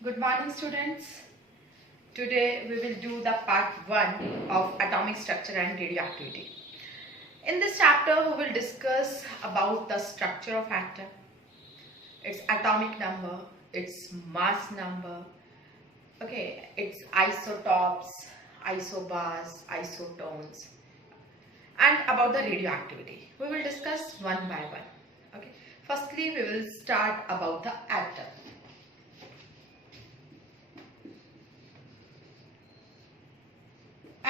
Good morning, students. Today we will do the part 1 of atomic structure and radioactivity. In this chapter we will discuss about the structure of atom, its atomic number, its mass number, its isotopes, isobars, isotones, and about the radioactivity. We will discuss one by one. Okay. Firstly, we will start about the atom.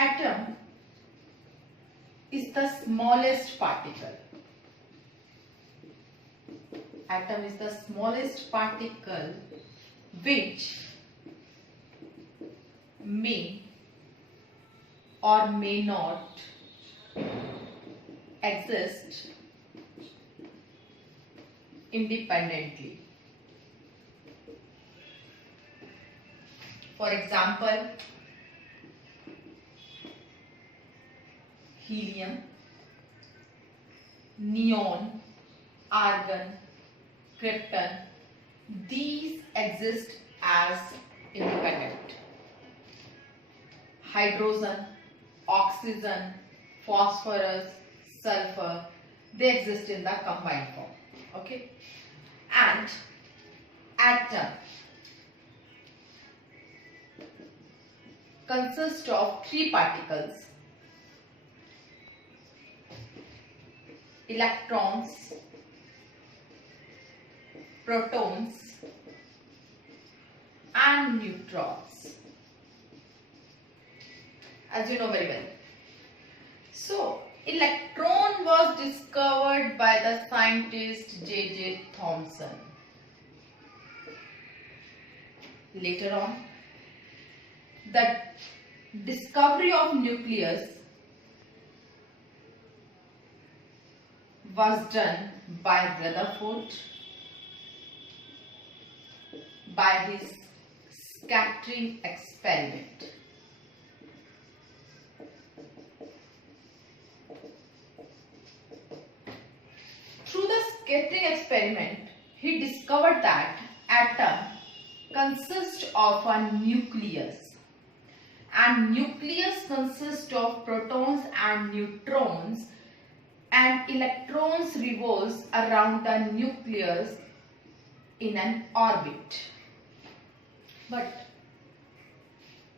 Atom is the smallest particle. Atom is the smallest particle which may or may not exist independently. For example, helium, neon, argon, krypton, these exist as independent. Hydrogen, oxygen, phosphorus, sulfur, they exist in the combined form. Okay? And atom consists of three particles: electrons, protons, and neutrons, as you know very well. So, electron was discovered by the scientist J.J. Thomson. Later on, the discovery of nucleus was done by Rutherford by his scattering experiment. Through the scattering experiment, he discovered that atom consists of a nucleus, and nucleus consists of protons and neutrons, and electrons revolves around the nucleus in an orbit. But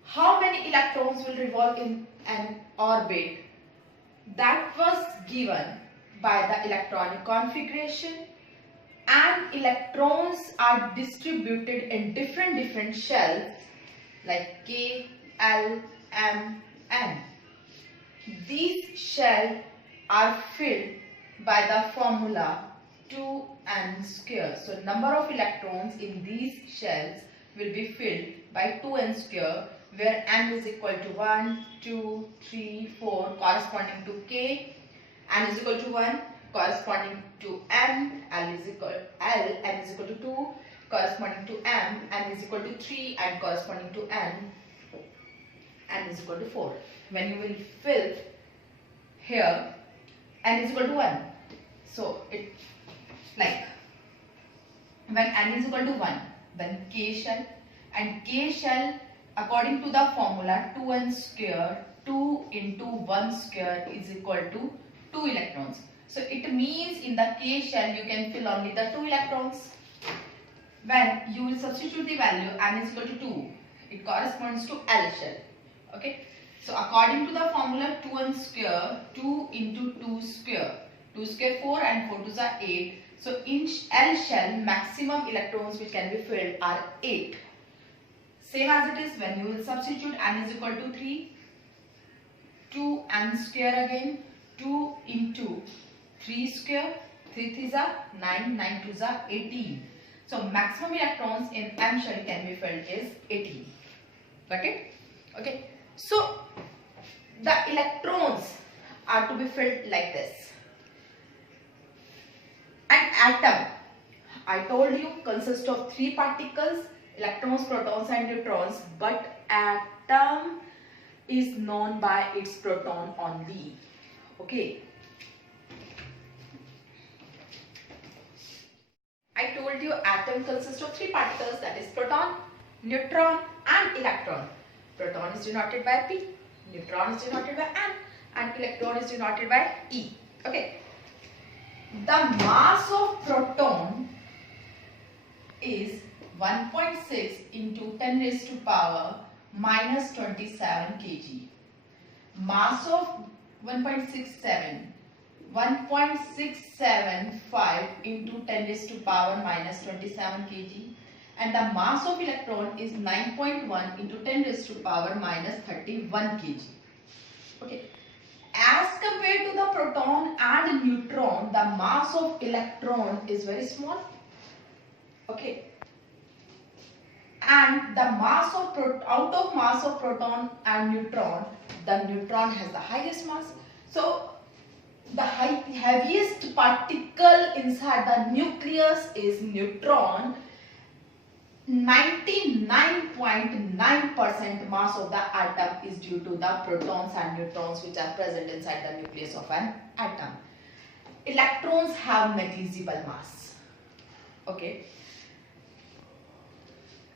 how many electrons will revolve in an orbit? That was given by the electronic configuration, and electrons are distributed in different shells like K, L, M, N. These shells are filled by the formula 2n square. So number of electrons in these shells will be filled by 2n square, where n is equal to 1, 2, 3, 4 corresponding to K, n is equal to 1 corresponding to M, n is equal to 2 corresponding to M, n is equal to 3 and corresponding to n is equal to 4. When you will fill here, n is equal to 1. So it's like when n is equal to 1, then K shell, and K shell according to the formula 2n square, 2 into 1 square is equal to 2 electrons. So it means in the K shell you can fill only the 2 electrons. When you will substitute the value n is equal to 2, it corresponds to L shell. Okay. So according to the formula 2n square, 2 into 2 square, 2 square 4 and 4 2s are 8. So in L shell, maximum electrons which can be filled are 8. Same as it is when you will substitute n is equal to 3, 2n square again, 2 into 3 square, 3 3s are 9, 9 2s are 18. So maximum electrons in M shell can be filled is 18. Got it? Okay. So the electrons are to be filled like this. An atom, I told you, consists of three particles: electrons, protons and neutrons, but atom is known by its proton only. Okay. I told you atom consists of three particles, that is proton, neutron and electron. Proton is denoted by P, neutron is denoted by N, and electron is denoted by E. Okay. The mass of proton is 1.6 into 10 raised to power minus 27 kg. Mass of 1.675 into 10 raised to power minus 27 kg, and the mass of electron is 9.1 into 10 raised to power minus 31 kg. Okay. As compared to the proton and neutron, the mass of electron is very small. Okay. And the mass of out of mass of proton and neutron, the neutron has the highest mass. So the heaviest particle inside the nucleus is neutron. 99.9% mass of the atom is due to the protons and neutrons which are present inside the nucleus of an atom. Electrons have negligible mass. Okay.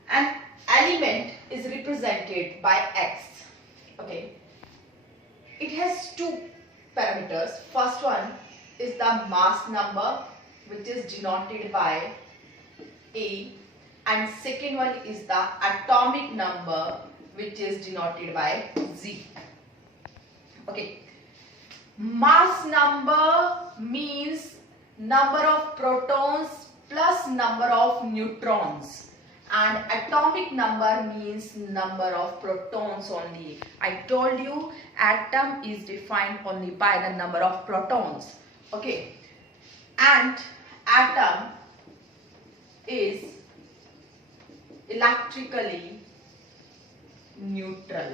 An element is represented by X. Okay. It has two parameters. First one is the mass number, which is denoted by A, and second one is the atomic number, which is denoted by Z. Okay. Mass number means number of protons plus number of neutrons, and atomic number means number of protons only. I told you atom is defined only by the number of protons. Okay. And atom is electrically neutral.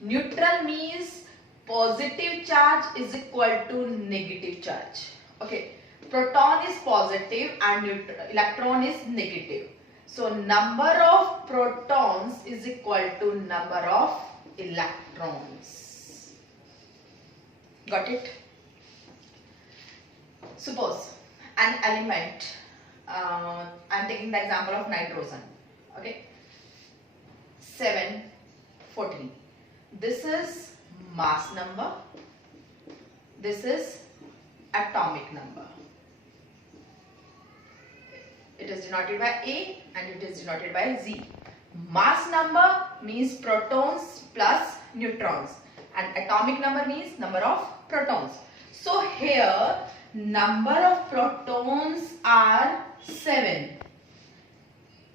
Neutral means positive charge is equal to negative charge. Okay. Proton is positive and electron is negative. So number of protons is equal to number of electrons. Got it? Suppose an element, I am taking the example of nitrogen. Okay. 714. This is mass number. This is atomic number. It is denoted by A and it is denoted by Z. Mass number means protons plus neutrons, and atomic number means number of protons. So here number of protons are 7.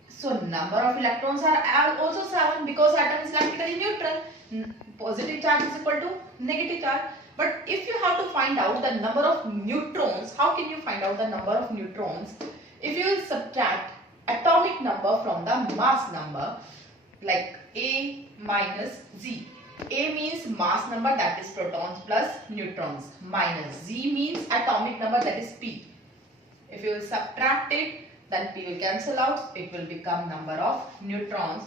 So number of electrons are also 7 because atom is electrically neutral. Positive charge is equal to negative charge. But if you have to find out the number of neutrons, how can you find out the number of neutrons? If you will subtract atomic number from the mass number, like A minus Z. A means mass number, that is protons plus neutrons, minus Z means atomic number, that is P. If you will subtract it, then P will cancel out, it will become number of neutrons.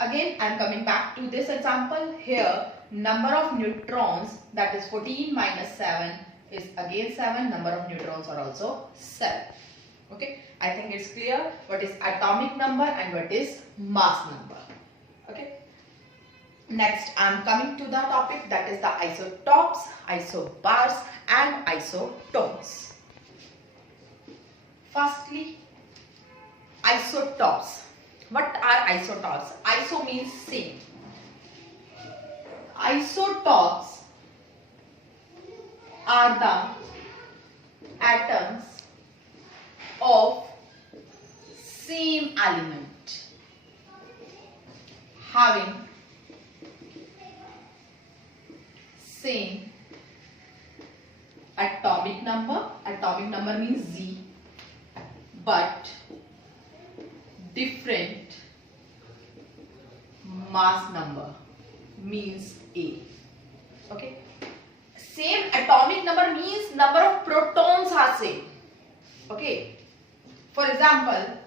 Again, I am coming back to this example. Here number of neutrons, that is 14 minus 7 is again 7. Number of neutrons are also 7. Okay, I think it's clear what is atomic number and what is mass number. Okay. Next, I am coming to the topic, that is the isotopes, isobars and isotones. Firstly, isotopes. What are isotopes? Iso means same. Isotopes are the atoms of same element having same atomic number. Atomic number means Z, but different mass number means A. Okay. Same atomic number means number of protons are same. Okay. For example,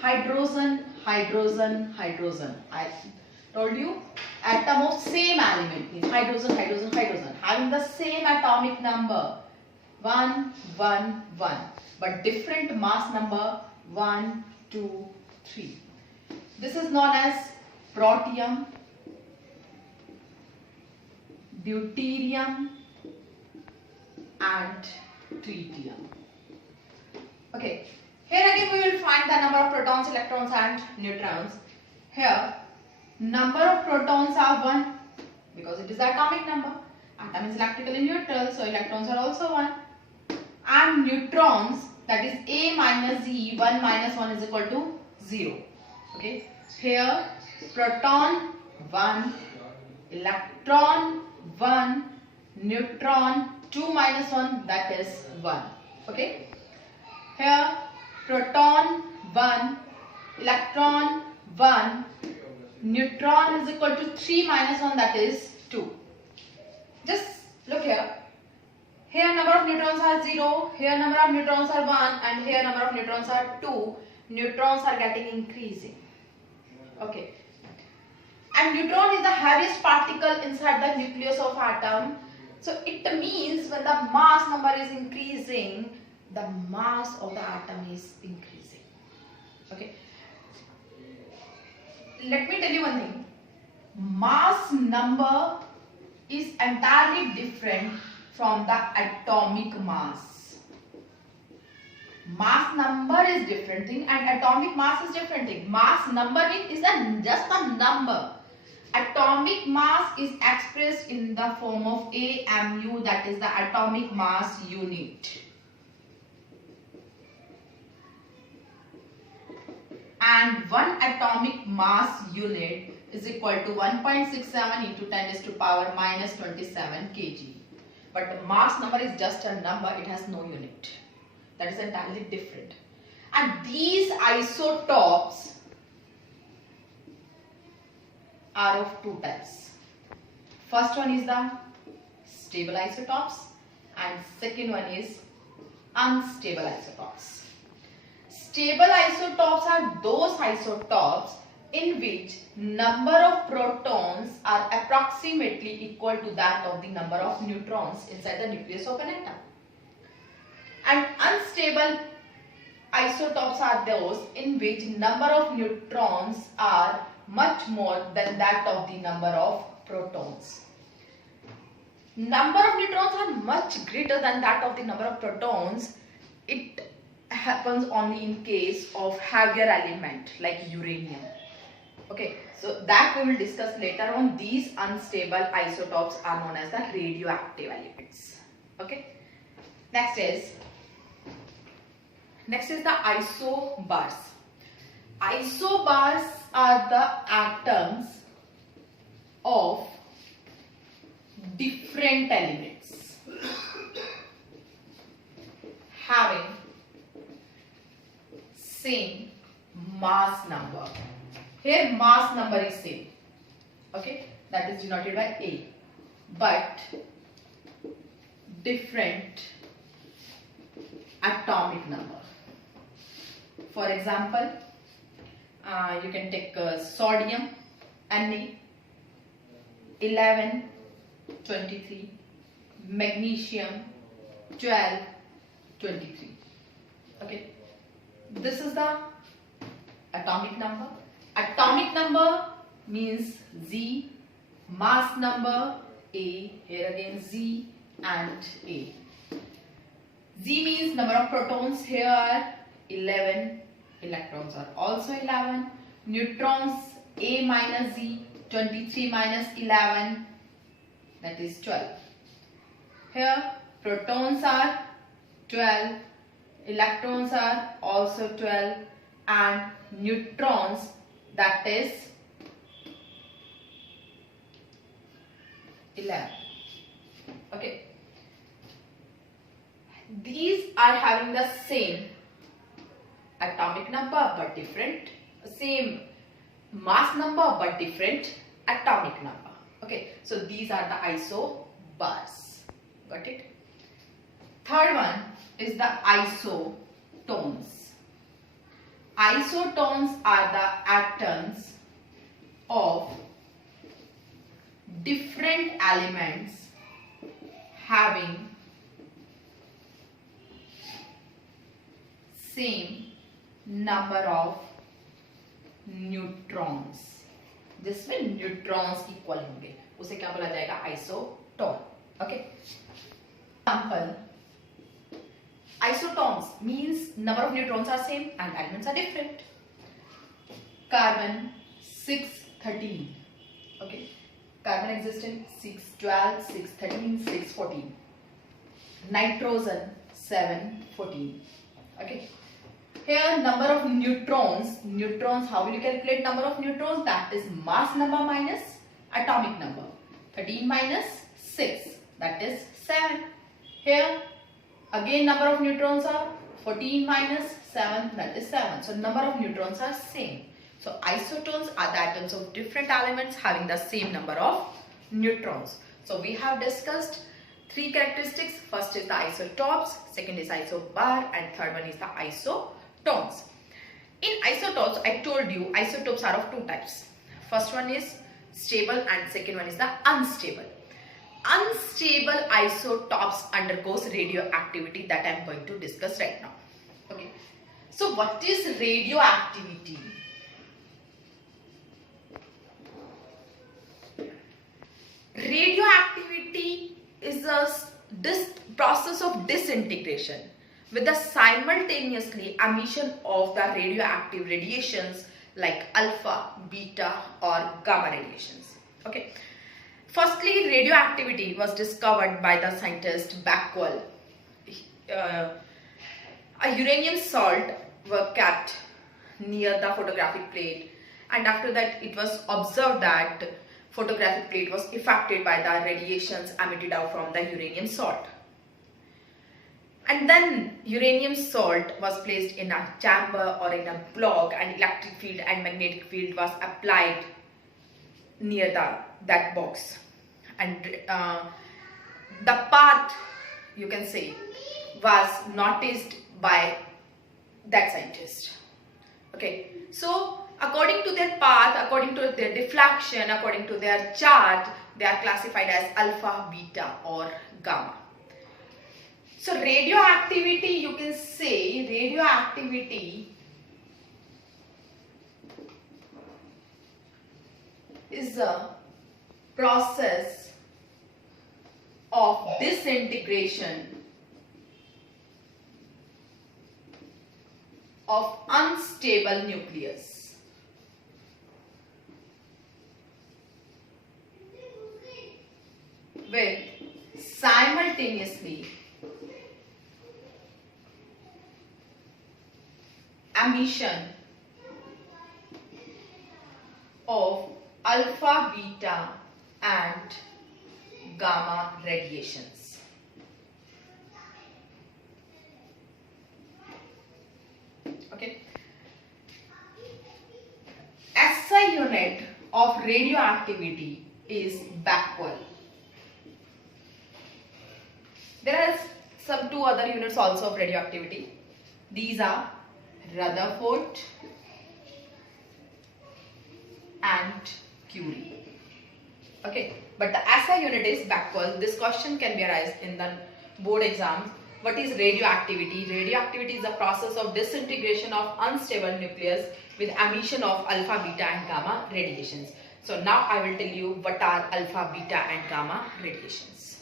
hydrogen, hydrogen, hydrogen. I told you atom of same element means hydrogen, hydrogen, hydrogen, having the same atomic number 1, 1, 1, but different mass number 1, 2, 3. This is known as protium, deuterium and tritium. Okay, here again we will find the number of protons, electrons and neutrons. Here number of protons are 1 because it is the atomic number. Atom is electrically neutral, so electrons are also 1. And neutrons, that is A minus Z, 1 minus 1 is equal to 0. Okay, here proton 1, electron 1, neutron 2 minus 1, that is 1. Okay, here proton 1, electron 1, neutron is equal to 3 minus 1, that is 2. Just look here. Here number of neutrons are 0, here number of neutrons are 1 and here number of neutrons are 2. Neutrons are getting increasing. Okay. And neutron is the heaviest particle inside the nucleus of atom. So it means when the mass number is increasing, the mass of the atom is increasing. Okay. Let me tell you one thing. Mass number is entirely different from the atomic mass. Mass number is different thing and atomic mass is different thing. Mass number is just a number. Atomic mass is expressed in the form of AMU, that is the atomic mass unit. And 1 atomic mass unit is equal to 1.67 into 10 raised to power minus 27 kg. But the mass number is just a number, it has no unit. That is entirely different. And these isotopes are of 2 types. First one is the stable isotopes and second one is unstable isotopes. Stable isotopes are those isotopes in which number of protons are approximately equal to that of the number of neutrons inside the nucleus of an atom. And unstable isotopes are those in which number of neutrons are much more than that of the number of protons. Number of neutrons are much greater than that of the number of protons. It happens only in case of heavier element like uranium. Okay, so that we will discuss later on. These unstable isotopes are known as the radioactive elements. Okay, next is the isobars. Isobars are the atoms of different elements having same mass number. Here mass number is same. Okay, that is denoted by A, but different atomic number. For example, you can take sodium Na 11, 23, magnesium 12, 23. Okay, this is the atomic number. Atomic number means Z, mass number A, here again Z and A. Z means number of protons, here are 11, electrons are also 11, neutrons A minus Z, 23 minus 11, that is 12. Here protons are 12, electrons are also 12 and neutrons, that is 11. Okay, these are having the same atomic number but different, same mass number but different atomic number. Okay, so these are the isobars. Got it? Third one is the isotones. Isotones are the atoms of different elements having same number of neutrons, जिसमें neutrons equal होंगे, उसे क्या बोला जाएगा? Isotone. Okay. Example, isotons means number of neutrons are same and elements are different. Carbon 6 13. Okay, carbon exists in 6 12, 6 13, 6 14. Nitrogen 7 14. Okay, here number of neutrons, how will you calculate number of neutrons? That is mass number minus atomic number. 13 minus 6, that is 7. Here again number of neutrons are 14 minus 7, that is 7. So number of neutrons are same. So isotons are the atoms of different elements having the same number of neutrons. So we have discussed three characteristics. First is the isotopes, second is isobar, and third one is the isotones. In isotopes, I told you isotopes are of two types. First one is stable and second one is the unstable. Unstable isotopes undergoes radioactivity that I am going to discuss right now. Okay. So what is radioactivity? Radioactivity is a process of disintegration with the simultaneously emission of the radioactive radiations like alpha, beta or gamma radiations. Okay. Firstly, radioactivity was discovered by the scientist Becquerel. A uranium salt was kept near the photographic plate, and after that it was observed that photographic plate was affected by the radiations emitted out from the uranium salt. And then uranium salt was placed in a chamber or in a block, and electric field and magnetic field was applied near that box, and the path, you can say, was noticed by that scientist. Okay, so according to their path, according to their deflection, according to their chart, they are classified as alpha, beta or gamma. So radioactivity, you can say radioactivity is a process of disintegration of unstable nucleus. With simultaneously emission of alpha, beta and gamma radiations. Okay. SI unit of radioactivity is Becquerel. There are some two other units also of radioactivity. These are Rutherford and Curie. Okay, but the SI unit is Becquerel. This question can be arised in the board exams. What is radioactivity? Radioactivity is the process of disintegration of unstable nucleus with emission of alpha, beta and gamma radiations. So now I will tell you what are alpha, beta and gamma radiations.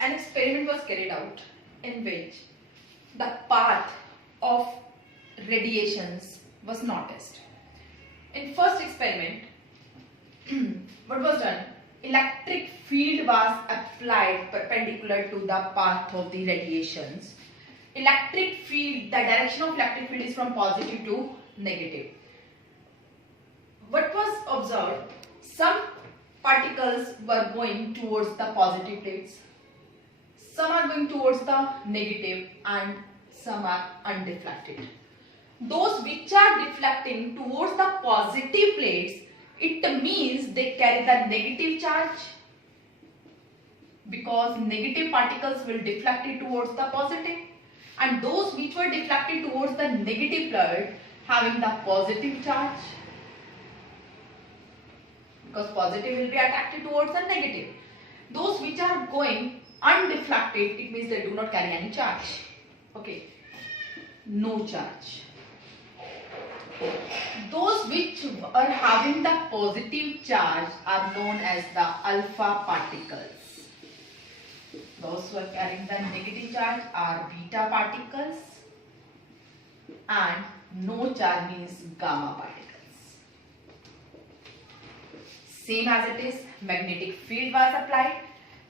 An experiment was carried out in which the path of radiations was noticed. In first experiment, what was done? Electric field was applied perpendicular to the path of the radiations. Electric field, the direction of electric field is from positive to negative. What was observed? Some particles were going towards the positive plates, some are going towards the negative, and some are undeflected. Those which are deflecting towards the positive plates, it means they carry the negative charge, because negative particles will deflect it towards the positive, and those which were deflected towards the negative plate having the positive charge, because positive will be attracted towards the negative. Those which are going undeflected, it means they do not carry any charge. Okay. no charge. Those which are having the positive charge are known as the alpha particles. Those who are carrying the negative charge are beta particles, and no charge means gamma particles. Same as it is, magnetic field was applied.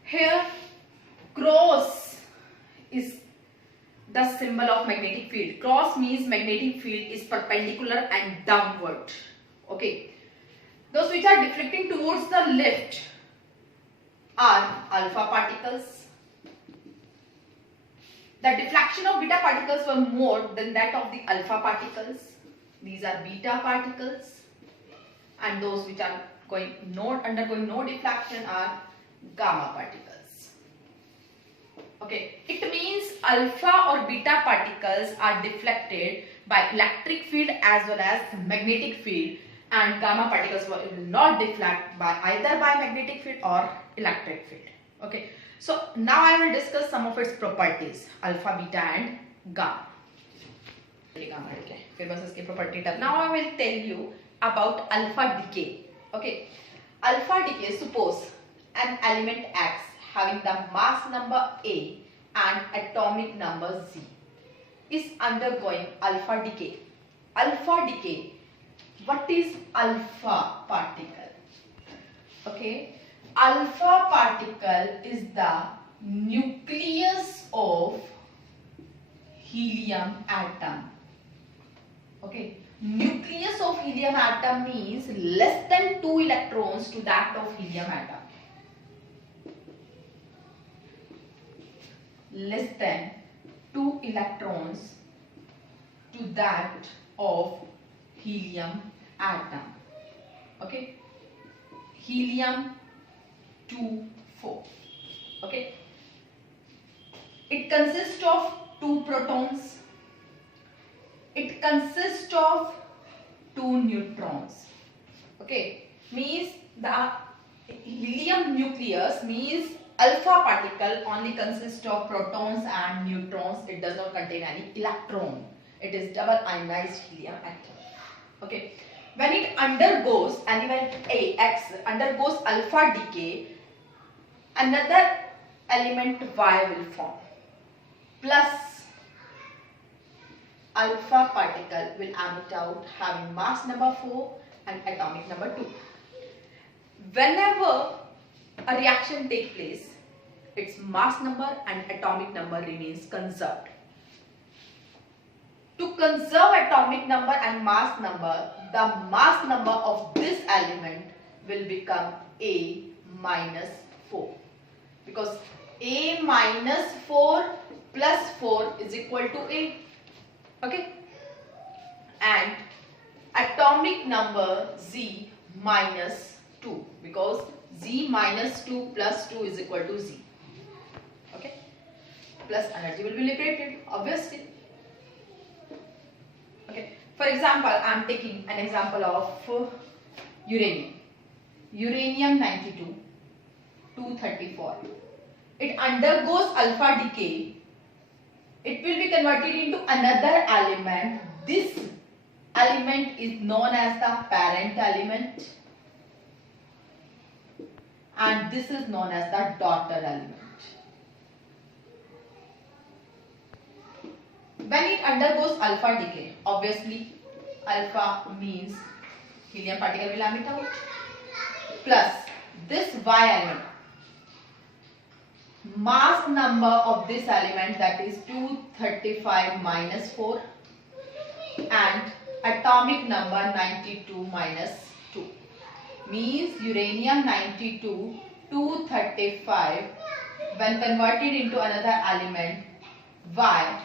Here cross is the symbol of magnetic field. Cross means magnetic field is perpendicular and downward. Okay. Those which are deflecting towards the left are alpha particles. The deflection of beta particles were more than that of the alpha particles. These are beta particles, and those which are undergoing no deflection are gamma particles. Okay, it means alpha or beta particles are deflected by electric field as well as magnetic field, and gamma particles will not deflect by either by magnetic field or electric field. Okay, so now I will discuss some of its properties, alpha, beta and gamma. Now I will tell you about alpha decay. Okay, alpha decay, suppose an element X having the mass number A and atomic number Z is undergoing alpha decay. Alpha decay, what is alpha particle? Okay, alpha particle is the nucleus of helium atom. Okay, nucleus of helium atom means less than 2 electrons to that of helium atom. Less than 2 electrons to that of helium atom. Okay, helium 2-4. Okay, it consists of 2 protons. It consists of 2 neutrons. Okay, means the helium nucleus means alpha particle only consists of protons and neutrons. It does not contain any electron. It is double ionized helium atom. Okay, when it undergoes, element X undergoes alpha decay, another element Y will form, plus alpha particle will emit out having mass number 4 and atomic number 2. Whenever a reaction takes place, its mass number and atomic number remains conserved. To conserve atomic number and mass number, the mass number of this element will become A minus 4, because A minus 4 plus 4 is equal to A. Okay, and atomic number Z minus 2, because Z minus 2 plus 2 is equal to Z. Okay, plus energy will be liberated, obviously. Okay, for example, I am taking an example of uranium. Uranium 92, 234. It undergoes alpha decay. It will be converted into another element. This element is known as the parent element, and this is known as the daughter element. When it undergoes alpha decay, obviously alpha means helium particle will emit out, plus this Y element. Mass number of this element, that is 235 minus 4, and atomic number 92 minus 2, means uranium 92, 235, when converted into another element Y,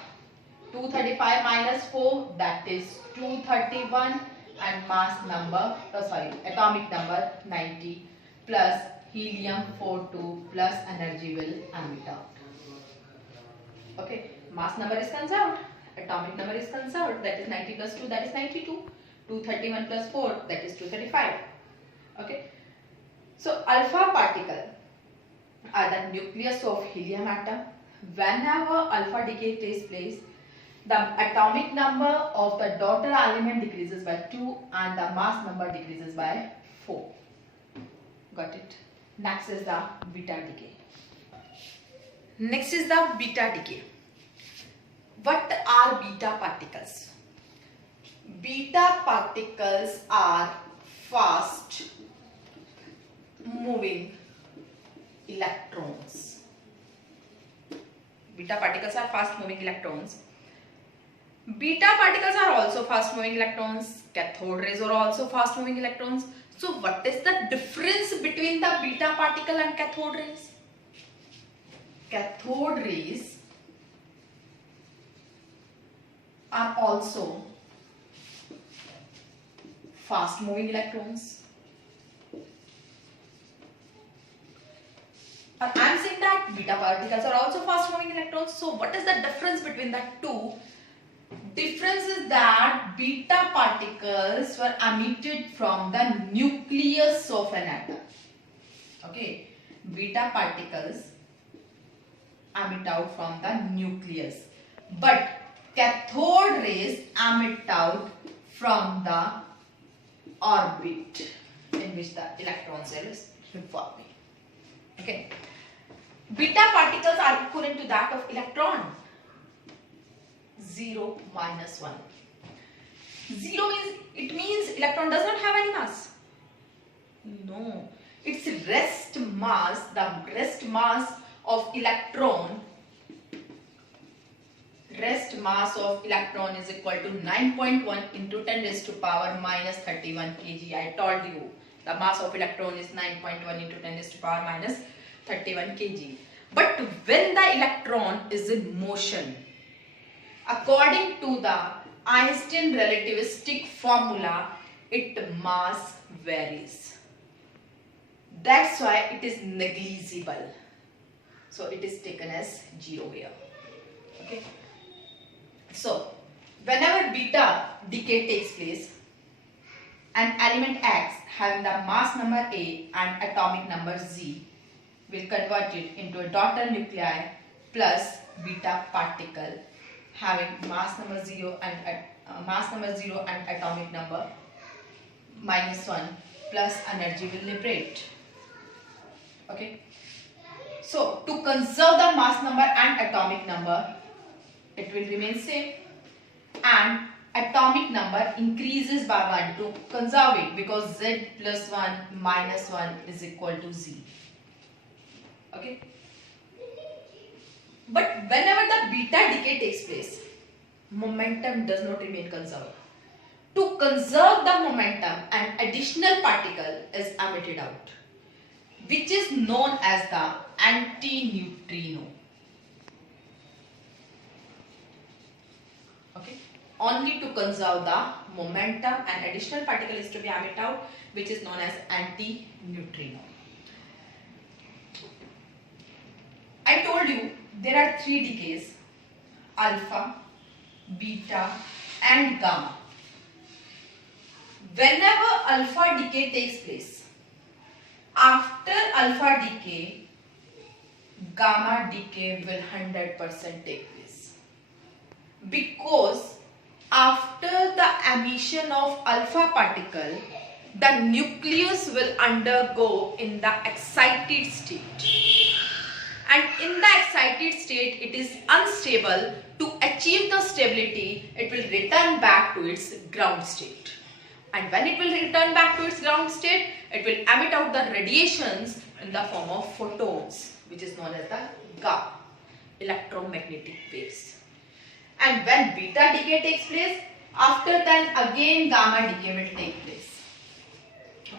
235 minus 4, that is 231, and mass number, atomic number 90, plus helium 42 plus energy will emit out. Okay, mass number is conserved, atomic number is conserved, that is 90 plus 2, that is 92, 231 plus 4, that is 235. Okay, so alpha particle are the nucleus of helium atom. Whenever alpha decay takes place, the atomic number of the daughter element decreases by 2 and the mass number decreases by 4. Got it? Next is the beta decay. Next is the beta decay. What are beta particles? Beta particles are fast moving electrons. Beta particles are fast moving electrons. Beta particles are also fast moving electrons. Cathode rays are also fast moving electrons. So what is the difference between the beta particle and cathode rays? Cathode rays are also fast moving electrons. I am saying that beta particles are also fast moving electrons. So what is the difference between the two? Difference is that beta particles were emitted from the nucleus of an atom. Okay, beta particles emit out from the nucleus, but cathode rays emit out from the orbit in which the electron cell is revolving. Okay, beta particles are equivalent to that of electron. 0 minus 1. 0 means electron does not have any mass. No, its rest mass, the rest mass of electron is equal to 9.1 into 10 raised to power minus 31 kg. I told you the mass of electron is 9.1 into 10 raised to power minus 31 kg. But when the electron is in motion, according to the Einstein relativistic formula, its mass varies. That's why it is negligible. So it is taken as 0 here. Okay. So whenever beta decay takes place, an element X having the mass number A and atomic number Z will convert it into a daughter nuclei plus beta particle having mass number 0 and atomic number -1 plus energy will liberate. Okay. So to conserve the mass number and atomic number, it will remain same, and atomic number increases by 1 to conserve it, because Z plus 1 minus 1 is equal to Z. Okay. But whenever the beta decay takes place, momentum does not remain conserved. To conserve the momentum, an additional particle is emitted out, which is known as the antineutrino. Okay. Only to conserve the momentum, an additional particle is to be emitted out, which is known as antineutrino. I told you there are 3 decays: alpha, beta and gamma. Whenever alpha decay takes place, after alpha decay, gamma decay will 100% take place, because after the emission of alpha particle, the nucleus will undergo in the excited state, and in the excited state it is unstable. To achieve the stability, it will return back to its ground state, and when it will return back to its ground state, it will emit out the radiations in the form of photons, which is known as the gamma, electromagnetic waves. And when beta decay takes place, after then again gamma decay will take place.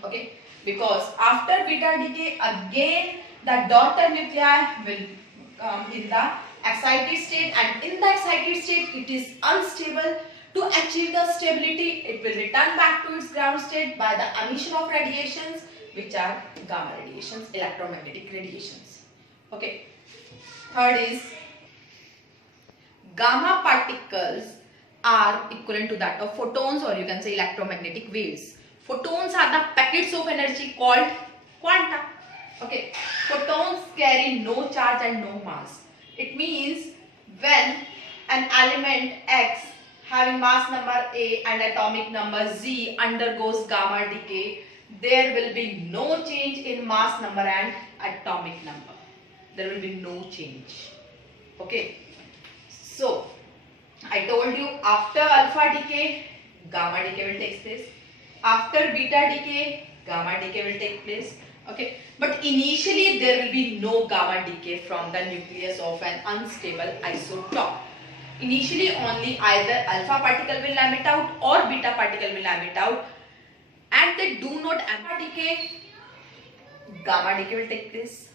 Okay, because after beta decay again the daughter nuclei will come in the excited state, and in the excited state it is unstable. To achieve the stability, it will return back to its ground state by the emission of radiations, which are gamma radiations, electromagnetic radiations. Okay. Third is, gamma particles are equivalent to that of photons, or you can say electromagnetic waves. Photons are the packets of energy called quanta. Okay. Photons carry no charge and no mass. It means when an element X having mass number A and atomic number Z undergoes gamma decay, there will be no change in mass number and atomic number. There will be no change. Okay. So, I told you after alpha decay, gamma decay will take place. After beta decay, gamma decay will take place. Okay. But initially there will be no gamma decay from the nucleus of an unstable isotope. Initially only either alpha particle will emit out or beta particle will emit out, and they do not alpha decay, gamma decay will take place.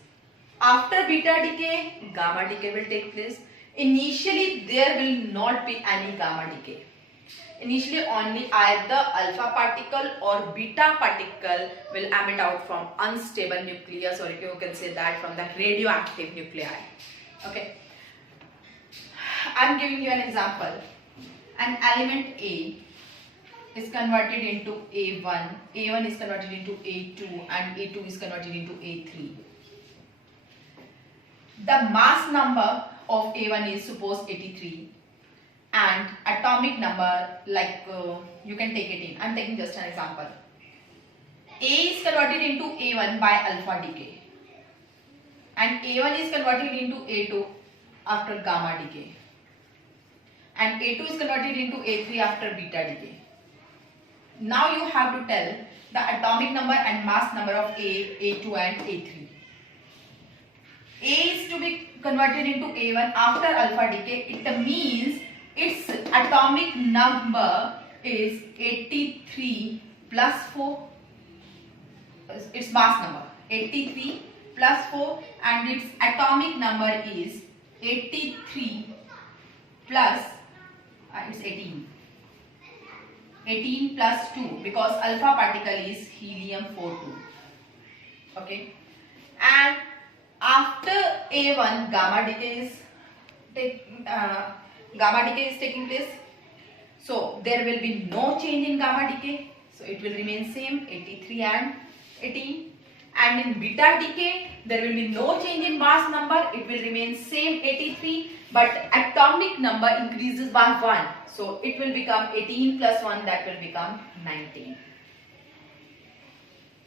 After beta decay, gamma decay will take place. Initially there will not be any gamma decay. Initially only either alpha particle or beta particle will emit out from unstable nucleus, or you can say that from the radioactive nuclei. Okay. I am giving you an example. An element A is converted into A1, A1 is converted into A2 and A2 is converted into A3. The mass number of A1 is suppose 83 and atomic number like you can take 18. I am taking just an example. A is converted into A1 by alpha decay and A1 is converted into A2 after gamma decay, and A2 is converted into A3 after beta decay. Now you have to tell the atomic number and mass number of A, A2 and A3. A is to be converted into A1 after alpha decay. It means its atomic number is 83 plus 4. Its mass number 83 plus 4 and its atomic number is 83 plus it's 18. 18 plus 2 because alpha particle is helium-42. Okay. And after A1 gamma decay is taking place. So there will be no change in gamma decay. So it will remain same 83 and 18. And in beta decay there will be no change in mass number. It will remain same 83, but atomic number increases by 1. So it will become 18 plus 1, that will become 19.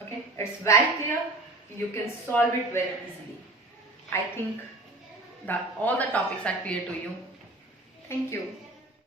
Okay, it's very clear. You can solve it very easily. I think that all the topics are clear to you. Thank you.